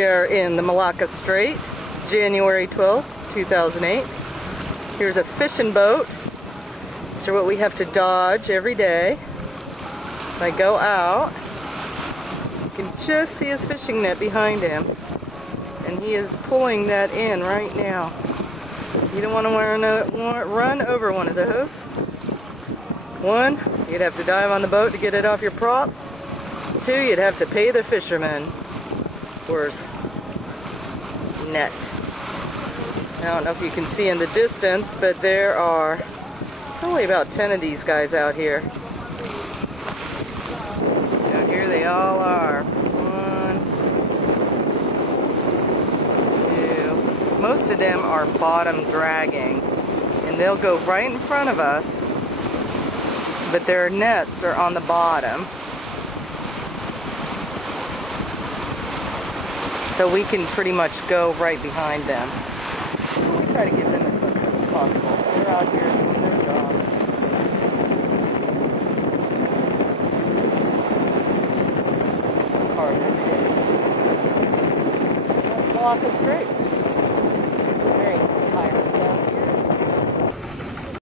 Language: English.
We are in the Malacca Strait, January 12th, 2008. Here's a fishing boat. These are what we have to dodge every day. If I go out, you can just see his fishing net behind him. And he is pulling that in right now. You don't want to run over one of those. One, you'd have to dive on the boat to get it off your prop. Two, you'd have to pay the fisherman for his net. I don't know if you can see in the distance, but there are probably about 10 of these guys out here. So here they all are. One, two. Most of them are bottom dragging, and they'll go right in front of us, but their nets are on the bottom. So we can pretty much go right behind them. We try to give them as much as possible. They're out here doing their job. Hard every day. That's Malacca Straits.